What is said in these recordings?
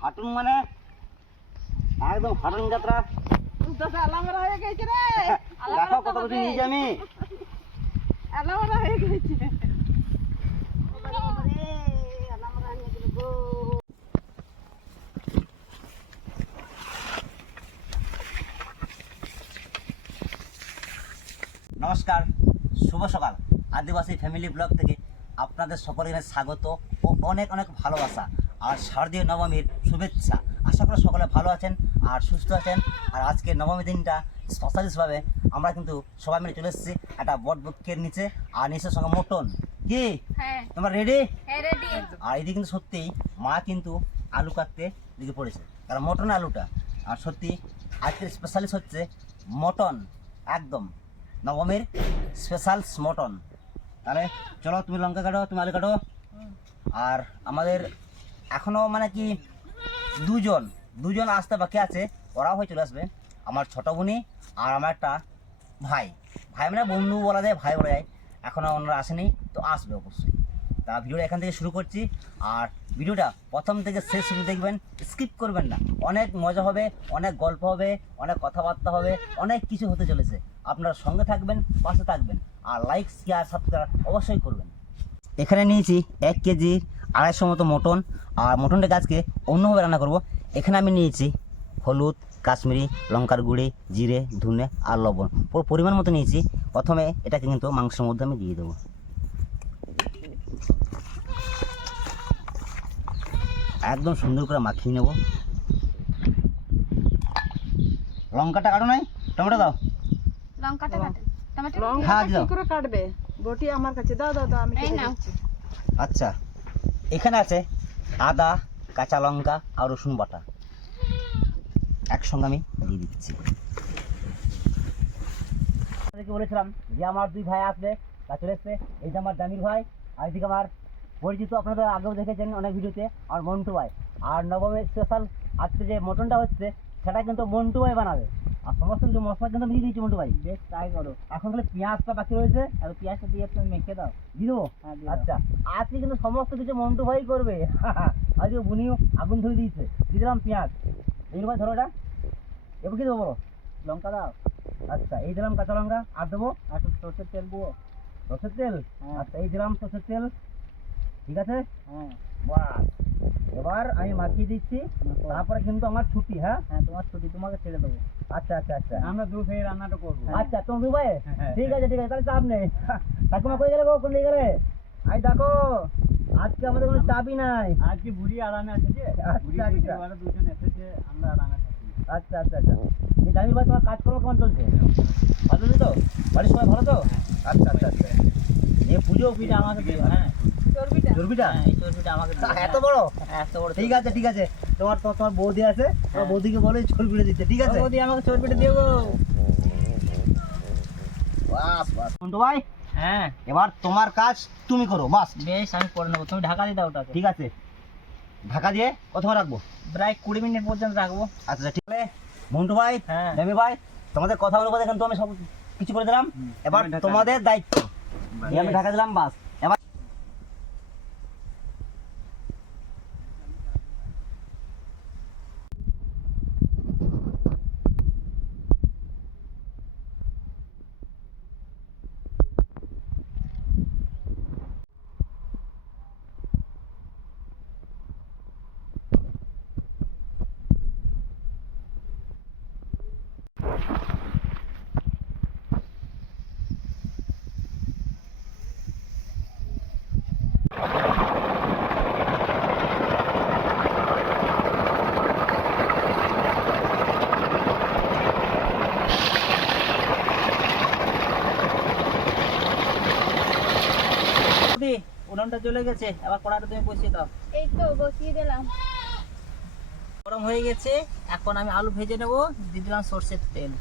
হাঁটুন মানে? একদম হাঁটুন যাত্রা। দেখো কত কিছু নিয়েছি আমি। হয়ে গেছে। নমস্কার শুভ সকাল। আদিবাসী ফ্যামিলি ব্লগ থেকে আপনাদের সকলের স্বাগত ও অনেক অনেক ভালোবাসা। আর শারদীয় নবমীর শুভেচ্ছা। আশা করি সকলে ভালো আছেন আর সুস্থ আছেন। আর আজকে নবমী দিনটা স্পেশালিস্টভাবে আমরা কিন্তু সবাই মিলে চলে এসেছি একটা বট বৃক্ষের নিচে। আর নিচের সঙ্গে মটন। কি? হ্যাঁ। তোমরা রেডি হ্যাঁ রেডি আর এদিকে কিন্তু সত্যিই মা কিন্তু আলু কাটতে দিকে পড়েছে। কারণ মটন আলুটা। আর সত্যি আজকের স্পেশালিস্ট হচ্ছে মটন। একদম। নবমীর স্পেশাল মটন তাহলে চলো তুমি লঙ্কা কাটো তুমি আলু কাটো। আর আমাদের এখনও মানে কি দুজন দুজন আসতে বাকি আছে, ওরাও হয়ে চলে আসবে। আমার ছোট বোনই আর আমার একটা ভাই। ভাই মানে বন্ধু বলা যায়, ভাই বলা যায়। এখনও ওনারা আসেনি, তো আসবে অবশ্যই। তা ভিডিওটা এখান থেকে শুরু করছি। আর ভিডিওটা প্রথম থেকে শেষ শুরু দেখবেন, স্কিপ করবেন না। অনেক মজা হবে, অনেক গল্প হবে, অনেক কথাবার্তা হবে, অনেক কিছু হতে চলেছে। আপনারা সঙ্গে থাকবেন, পাশে থাকবেন। আর লাইক শেয়ার সাবস্ক্রাইব অবশ্যই করবেন। এখানে নিয়েছি এক কেজি আড়াইশো মতো মটন আর মটনটাকে আজকে অন্যভাবে রান্না করব। এখানে আমি নিয়েছি হলুদ কাশ্মীরি লঙ্কার গুঁড়ি জিরে ধুনে আর লবণ। পুরো পরিমাণ মতো নিয়েছি। প্রথমে এটাকে কিন্তু মাংসের মধ্যে আমি দিয়ে দেবো। একদম সুন্দর করে মাখিয়ে নেব। লঙ্কাটা কাটো নাই? টমেটো দাও। লঙ্কাটা কাটে। টমেটো? হ্যাঁ, দাও। করে কাটবে? বটি আমার কাছে। দাও দাও দাও আমি। আচ্ছা। এখানে আছে আদা, কাঁচা লঙ্কা আর রসুন বাটা। একসঙ্গে আমি দিয়ে দিচ্ছি। আপনাদেরকে বলেছিলাম যে আমার দুই ভাই আসবে তা চলে এসছে। এই যে আমার জামির ভাই, আর এদিকে আমার পরিচিত আপনারা আগেও দেখেছেন অনেক ভিডিওতে আর মন্টু ভাই। আর নবমের স্পেশাল আজকে যে মটনটা হচ্ছে, সেটা কিন্তু মন্টু ভাই বানাবে। আর সমস্ত কিছু মশলা কিন্তু আমি দিয়ে দিচ্ছি মন্টু ভাই। বেশ তাই করো। এখন তাহলে পেঁয়াজটা বাকি রয়েছে আর পেঁয়াজটা দিয়ে তুমি মেখে দাও। দিয়ে দেবো? আচ্ছা আজকে কিন্তু সমস্ত কিছু মন্টু ভাই করবে। আজকে বুনিও আগুন ধরে দিয়েছে। দিয়ে দিলাম পেঁয়াজ। এই ভাই ধরো এটা। এবার কি দেবো লঙ্কা দাও। আচ্ছা এই দিলাম কাঁচা লঙ্কা। আর দেবো? আর সর্ষের তেল দেবো। সর্ষের তেল? আচ্ছা এই দিলাম সর্ষের তেল। ঠিক আছে? হ্যাঁ। বাস এবার আমি মাখিয়ে দিচ্ছি তারপরে কিন্তু আমার ছুটি হ্যাঁ? হ্যাঁ তোমার ছুটি তোমাকে ছেড়ে দেবো। আচ্ছা আচ্ছা আচ্ছা। আমরা দু ভাই রান্নাটা করব। আচ্ছা তুমি ভাই হ্যাঁ। ঠিক আছে ঠিক আছে তাহলে চাপ নেই। ঠাকুমা কই গেলে গো কোন দিকে গেলে? আই দেখো আজকে আমাদের কোনো চাপই নাই। আজকে বুড়ি আরামে আছে যে আচ্ছা, বুড়ি আচ্ছা। দুজন এসেছে আমরা আরামে আচ্ছা আচ্ছা আচ্ছা। জানি ভাই তোমার কাজকর্ম কেমন চলছে? ভালো চলছে তো? বাড়ির সবাই ভালো তো? আচ্ছা আচ্ছা আচ্ছা। এ পুজো পিঠা আমাকে দিও হ্যাঁ? চর্বিটা? হ্যাঁ, এই চর্বিটা আমাকে এত বড়? এত বড় ঠিক আছে ঠিক আছে। তোমার তোমার তোমার বৌদি আছে তোমার হ্যাঁ। বৌদিকে বলে চর্বিটা দিতে ঠিক আছে? বৌদি আমাকে চর্বিটা দিও গো। ভাই হ্যাঁ। এবার তোমার কাজ তুমি করো বাস। বেশ আমি করে নেব। তুমি ঢাকা দিয়ে দাও ওটাকে। ঠিক আছে। ঢাকা দিয়ে কতক্ষণ রাখব। প্রায় কুড়ি মিনিট পর্যন্ত রাখব। আচ্ছা ঠিক আছে। মন্টু ভাই হ্যাঁ। ভাই তোমাদের কথা বলব অনুপাতে তো আমি সব কিছু করে দিলাম। এবার তোমাদের দায়িত্ব। আমি ঢাকা দিলাম বাস এবার বৌদি উনুনটা চলে গেছে এবার কড়াটা তুমি বসিয়ে দাও। এই তো বসিয়ে দিলাম। গরম হয়ে গেছে এখন আমি আলু ভেজে নেব দিয়ে দিলাম সর্ষের তেল।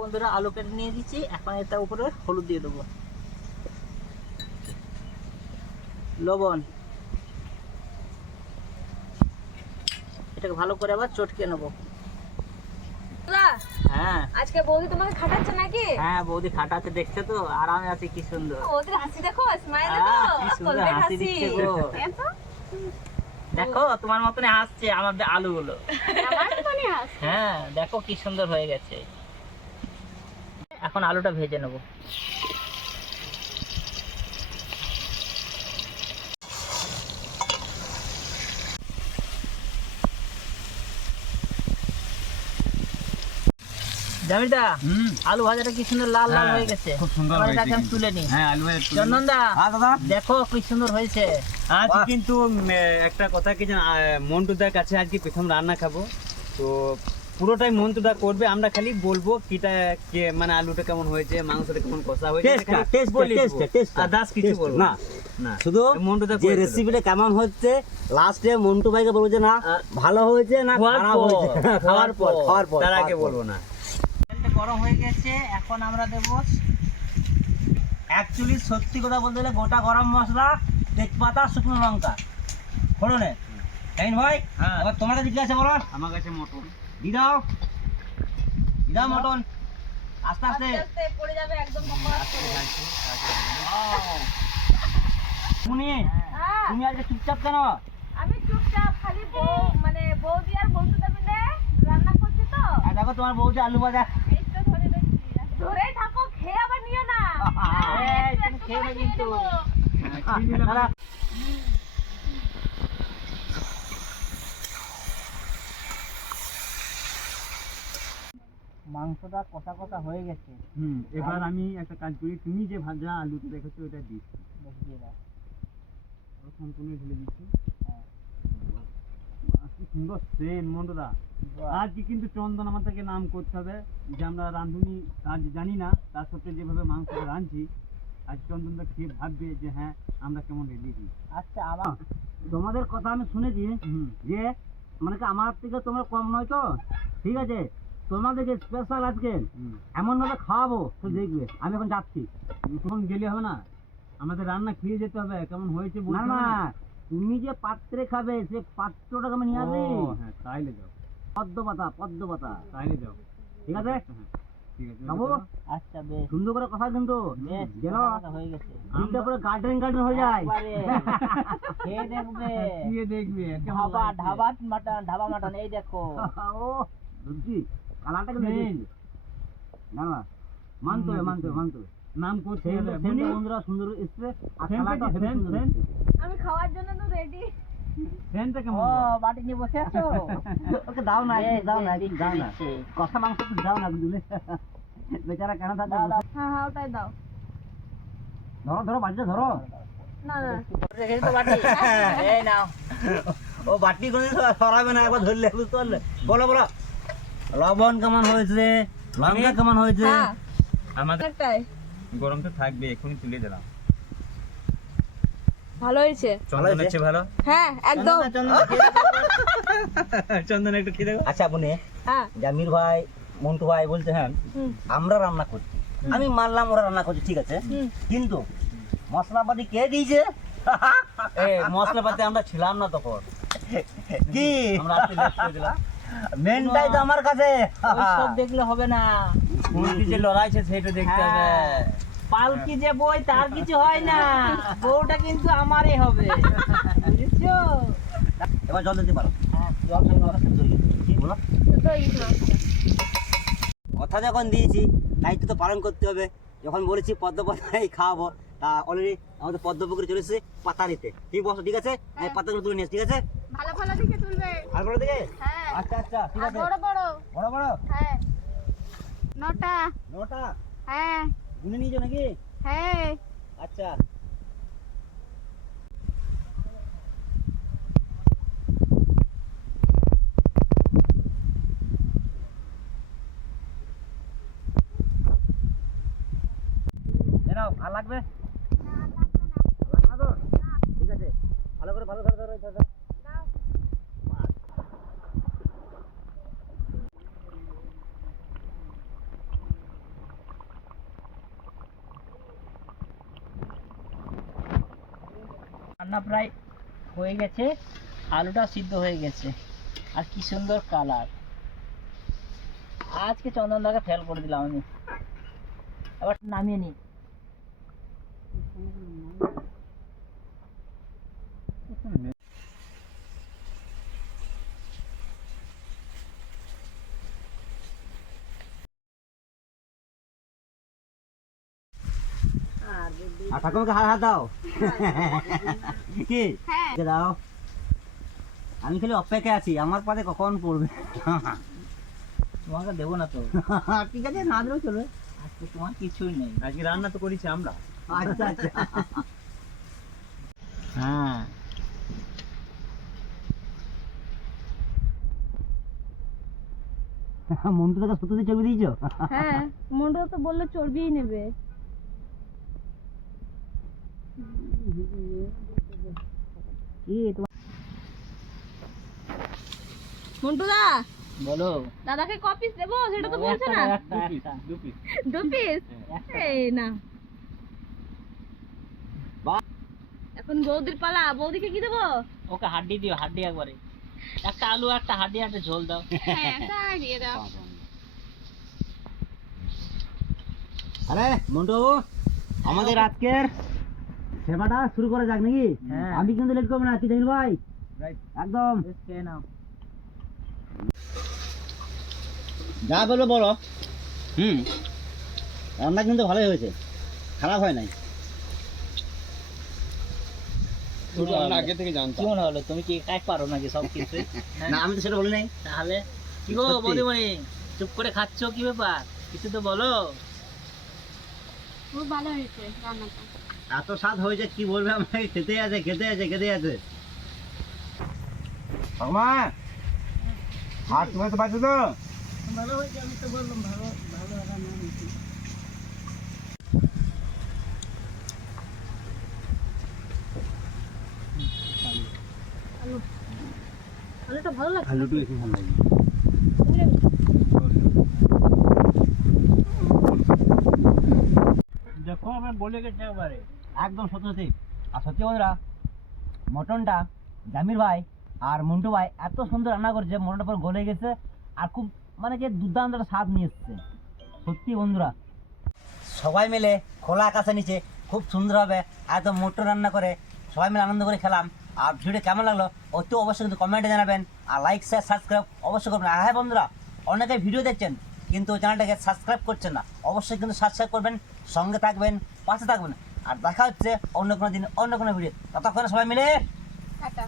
বন্ধুরা আলু কেটে নিয়ে দিচ্ছি এখন এটা উপরে হলুদ দিয়ে দেবো। লবণ। এটাকে ভালো করে আবার চটকে নেব। হ্যাঁ। আজকে বৌদি তোমাকে খাটাচ্ছে নাকি? হ্যাঁ বৌদি খাটাচ্ছে দেখছ তো? আরামে আছে কি সুন্দর। ওদের হাসি দেখো স্মাইল দেখো। কি সুন্দর হাসি দিচ্ছে গো। দেখো তোমার মতন আসছে আমার আলুগুলো। আমার মতনে আস হ্যাঁ দেখো কি সুন্দর হয়ে গেছে। এখন আলুটা ভেজে নেব। আলু ভাজাটা কি সুন্দর লাল লাল হয়ে গেছে? খুব সুন্দর হয়েছে আমি তুলে নি। হ্যাঁ আলু ভাজা তুলে চন্দন দা হ্যাঁ দাদা। দেখো কি সুন্দর হয়েছে। আজ কিন্তু একটা কথা কি জান মন্টুদার কাছে আজকে প্রথম রান্না খাব। তো পুরোটাই মন্টুদা করবে আমরা খালি বলব কিটা কে মানে আলুটা কেমন হয়েছে মাংসটা কেমন কষা হয়েছে Taste টা, খালি taste টা, বলে taste দেবো। টা, taste টা, আর দাস কিছু বলব না। না। শুধু মন্টুদা যে রেসিপিটা কেমন হচ্ছে লাস্টে মন্টু ভাইকে বলব যে না ভালো হয়েছে না খাওয়ার খারাপ পর, হয়েছে? খাওয়ার পর খাওয়ার পর তার আগে বলব না। গরম হয়ে গেছে এখন আমরা দেবো অ্যাকচুয়ালি সত্যি কথা বলতে গেলে গোটা গরম মশলা তেজপাতা শুকনো লঙ্কা। ফোড়নে তাই ভাই? হ্যাঁ। এবার তোমাকে দিতে আছে বলো। আমার কাছে মটন। দি দাও। দি দাও মটন। আস্তে আস্তে। পড়ে যাবে একদম। শুনি হ্যাঁ, তুমি আজকে চুপচাপ কেন? আমি চুপচাপ খালি বউ মানে বৌদি আর বন্ধুটা মিলে রান্না করছি তো। আর দেখো তোমার বউটি আলু ভাজা এই তো ধরে রেখেছি ধরেই থাকো খেয়ে আবার নিও না এই, একটু তুমি একটু খেয়ে করে নে কিন্তু। নেব। দাদা, মাংসটা কষা কষা হয়ে গেছে। হুম এবার আমি একটা কাজ করি তুমি যে ভাজা আলুটা দেখেছ ওটা বেশ দিয়ে দাও। সম্পূর্ণ ঢেলে দিচ্ছি। হ্যাঁ। কি সুন্দর সেন আজকে কিন্তু চন্দন আমাদেরকে নাম করতে হবে যে আমরা রাঁধুনি কাজ জানি না তার সত্ত্বে যেভাবে মাংসটা রাঁধছি আজ চন্দনদা খেয়ে ভাববে যে হ্যাঁ আমরা কেমন রেডি আচ্ছা আমার তোমাদের কথা আমি শুনেছি যে মানে কি আমার থেকে তোমরা কম নয় তো? ঠিক আছে? তোমাদেরকে স্পেশাল আজকে খাওয়াবো তো দেখবে। আমি এখন যাচ্ছি। তখন গেলে হবে না? আমাদের রান্না খেয়ে যেতে হবে কেমন হয়েছে না না তুমি যে পাত্রে খাবে সে পাত্রটা আমি নিয়ে আসবে হ্যাঁ তাইলে যাও। পদ্ম পাতা পদ্ম পাতা। তাইলে যাও। ঠিক আছে? হ্যাঁ। আচ্ছা বেশ। সুন্দর করে কথা কিন্তু যেন কষা কষা হয়ে গেছে। তিনটা করে গার্ডেন গার্ডেন হয়ে যায়। একবারে। দেখবে। দিয়ে দেখবে ধাবা ধাবা মাটন ধাবা মাটন এই দেখো। ও বুঝছি কালারটা কিন্তু না না মানতে হবে মানতে হবে মানতে হবে। নাম? বন্ধুরা। সুন্দর এসছে আর? এসছে। আমি খাওয়ার জন্য তো রেডি ফ্যানটা কেমন? ও বাটি নিয়ে বসে আছো? ওকে দাও না দাও না দাও না। দিচ্ছি, দিচ্ছি। কষা মাংস দাও না বুঝলে? বেচারা কেন থাকবে দাও, দাও। হ্যাঁ হ্যাঁ ওটাই দাও। ধরো ধরো বাড়িতে ধরো। না না। রেখেছি তো বাটি? এই নাও। ও বাটি করে সরাবে না একবার ধরলে বুঝতে পারলে? বলো বলো। লবণ কেমন হয়েছে? লঙ্কা কেমন হয়েছে? হ্যাঁ। আমাদের গরম তো থাকবে এখনই তুলে দিলাম। ভালো হয়েছে? চন্দন হয়েছে? হচ্ছে ভালো? হ্যাঁ একদম। চন্দন, একটু খেয়ে দেখো। আচ্ছা বনে হ্যাঁ। জামির ভাই মন্টু ভাই বলছে হ্যাঁ আমরা রান্না করছি। আমি মানলাম ওরা রান্না করছে ঠিক আছে। কিন্তু মশলাপাতি কে দিয়েছে? এ মশলাপাতি আমরা ছিলাম না তখন। কি? মেনটাই তো আমার কাছে। দেখলে হবে না। লড়াইছে সেটা দেখতে হবে। হ্যাঁ। পালকি যে বই তার কিছু হয় না। বউটা কিন্তু আমারই হবে। বুঝছ? এবার জল দিতে পারো। হ্যাঁ, জল কথা হয়ে হ্যাঁ যখন দিয়েছি দায়িত্ব তো পালন করতে হবে। যখন বলেছি পদ্ম পাতাই খাওয়াবো তা অলরেডি আমাদের পদ্ম পুকুরে চলে এসেছে পাতা নিতে ঠিক বসো ঠিক আছে? আমি পাতাগুলো তুলে নিয়ে ঠিক আছে? ভালো ভালো দিকে তুলবে। আর বলে দিকে? হ্যাঁ। আচ্ছা আচ্ছা ঠিক আছে। বড় বড়। বড় বড়? হ্যাঁ। নটা। নটা? হ্যাঁ। গুনে নিয়েছো নাকি? হ্যাঁ। আচ্ছা। রান্না প্রায় হয়ে গেছে। আলুটা সিদ্ধ হয়ে গেছে। আর কি সুন্দর কালার। আজকে চন্দন দাকে ফেল করে দিলাম আমি। আবার নামিয়ে নি আর ঠাকুরকে হাত হাত দাও। কি? হ্যাঁ। দাও? আমি খালি অপেক্ষায় আছি আমার পাতে কখন পড়বে? তোমাকে দেবো না তো। ঠিক আছে না দিলেও চলবে। আজকে তোমার কিছুই নেই। আজকে রান্না তো করেছি আমরা। আচ্ছা আচ্ছা। হ্যাঁ। মন্টু থেকে সত্যি ছবি দিয়েছ? হ্যাঁ মন্ডল তো বললে চর্বিই নেবে কি তোমার মন্টুদা বলো। দাদাকে কপিস দেবো? সেটা তো বলছে না। একটা, একটা। দু পিস দু পিস এই না। এখন বৌদির পালা বৌদিকে কি দেবো? ওকে হাড্ডি দিও হাড্ডি একবারে। একটা আলু একটা হাড্ডি একটা ঝোল দাও। হ্যাঁ দিয়ে দাও। আরে মন্টু আমাদের আজকের সেবাটা শুরু করা যাক নাকি? হ্যাঁ। আমি কিন্তু লেট করব না কি জানি ভাই। একদম। যা বলব বলো। হুম। রান্না কিন্তু ভালোই হয়েছে। খারাপ হয় নাই। আগে থেকে জানতাম। কি হলো তুমি কি একাই পারো নাকি সব কিছু? না আমি তো সেটা বলি নাই। তাহলে? কি গো। বৌদিমণি চুপ করে খাচ্ছ? কি ব্যাপার? কিছু তো বলো। খুব ভালো হয়েছে রান্নাটা। এত স্বাদ হয়েছে কি বলবে আমাকে? খেতে আছে খেতে আছে খেতে আছে। তো তো? ভালো হয়েছে আমি তো বললাম ভালো ভালো রান্না হয়েছে আলুটা ভালো লাগছে আলুটু একটু ভালো লাগে। দেখো আমি বলে গেছে একবারে। একদম সত্যি আর সত্যি বন্ধুরা, মটনটা জামির ভাই আর মন্টু ভাই এত সুন্দর রান্না করেছে, মটনটা পর গলে গেছে আর খুব মানে যে দুর্দান্ত স্বাদ নিয়ে এসছে। সত্যি বন্ধুরা। সবাই মিলে খোলা আকাশের নিচে খুব সুন্দরভাবে এত মটন রান্না করে সবাই মিলে আনন্দ করে খেলাম। আর ভিডিও কেমন লাগল অতি অবশ্যই কিন্তু কমেন্টে জানাবেন আর লাইক শেয়ার সাবস্ক্রাইব অবশ্যই করবেন। আর হ্যাঁ বন্ধুরা, অনেকে ভিডিও দেখছেন কিন্তু চ্যানেলটাকে সাবস্ক্রাইব করছেন না, অবশ্যই কিন্তু সাবস্ক্রাইব করবেন, সঙ্গে থাকবেন, পাশে থাকবেন। আর দেখা হচ্ছে অন্য কোনো দিন অন্য কোনো ভিডিও ততক্ষণে সবাই মিলে টাটা।